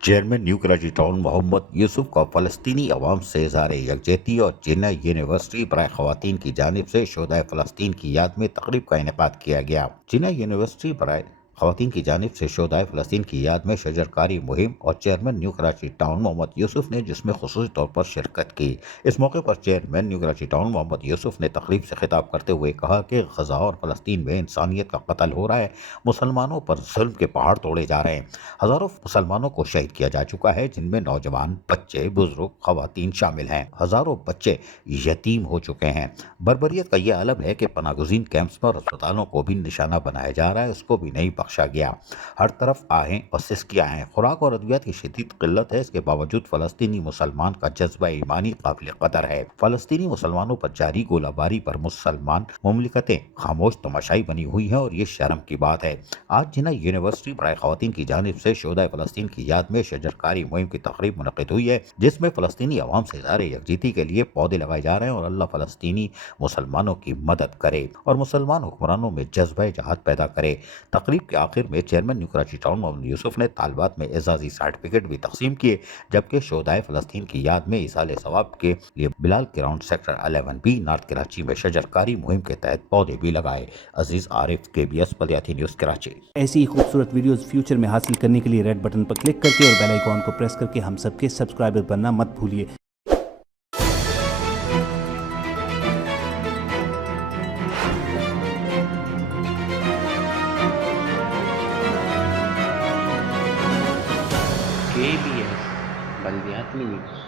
Chairman new Karachi town Mohammad Yusuf का फ़लस्तीनी अवाम से इज़हार यकजहती और चेन्नई यूनिवर्सिटी बराए ख़वातीन की जानिब से शोहदाए फ़लस्तीन की याद में तक़रीब का इनेकाद किया गया। चेन्नई यूनिवर्सिटी बराए ख़वातीन की जानिब से शोहदाए फ़लस्तीन की याद में शजरकारी मुहिम और chairman new Karachi town Mohammad Yusuf ने जिसमें ख़ुसूसी तौर पर शिरकत की। इस मौके पर chairman new Karachi town Mohammad Yusuf ने तक़रीब से खिताब करते हुए कहा कि गज़ा और फ़लस्तीन में इंसानियत का कत्ल हो रहा है, मुसलमानों पर जुल्म के पहाड़ तोड़े जा रहे हैं। हज़ारों मुसलमानों को शहीद किया जा चुका है, जिनमें नौजवान, बच्चे, बुजुर्ग, ख़वातीन शामिल हैं। हज़ारों बच्चे यतीम हो चुके हैं। बर्बरियत का यह अलम है कि पनागुज़ीन कैंप्स पर अस्पतालों को भी निशाना बनाया जा रहा है, उसको भी नहीं बख्शा गया। हर तरफ आहें और सिसकियाँ हैं। खुराक और अद्वियात की शदीद किल्लत है, इसके बावजूद फ़लस्तीनी मुसलमान का जज्बा ईमानी काबिल क़दर है। फ़लस्तीनी मुसलमानों पर जारी गोलाबारी पर मुसलमान मुमलिकतें खामोश तमाशाई बनी हुई हैं और ये शर्म की बात है। आज जिन्ना यूनिवर्सिटी बराए ख़वातीन की जानिब से शोहदाए फ़लस्तीन की याद में शजरकारी मुहिम की तक़रीब मुनक़िद हुई है, जिसमें फ़लस्तीनी अवाम से इज़हार यकजहती के लिए पौधे लगाए जा रहे हैं और अल्लाह फ़लस्तीनी मुसलमानों की मदद करे और मुसलमान हुक्मरानों में जज्बा जहाद पैदा करे। तक़रीब के आखिर में chairman new Karachi town Mohammad Yusuf ने तालबात में एजाज़ी सर्टिफिकेट भी तकसीम किए, जबकि शोहदाए फ़लस्तीन की याद में इसाले सवाब के लिए Bilal ground sector 11B north Karachi में शजरकारी मुहिम के तहत पौधे भी लगाए। अजीज़ आरिफ, KBS बलियाती न्यूज़ कराची। ऐसी ही खूबसूरत वीडियोस फ्यूचर में हासिल करने के लिए रेड बटन पर क्लिक करके और बेल आइकॉन को प्रेस करके हम सबके सब्सक्राइबर बनना मत भूलिए। KBS बलियाती न्यूज़।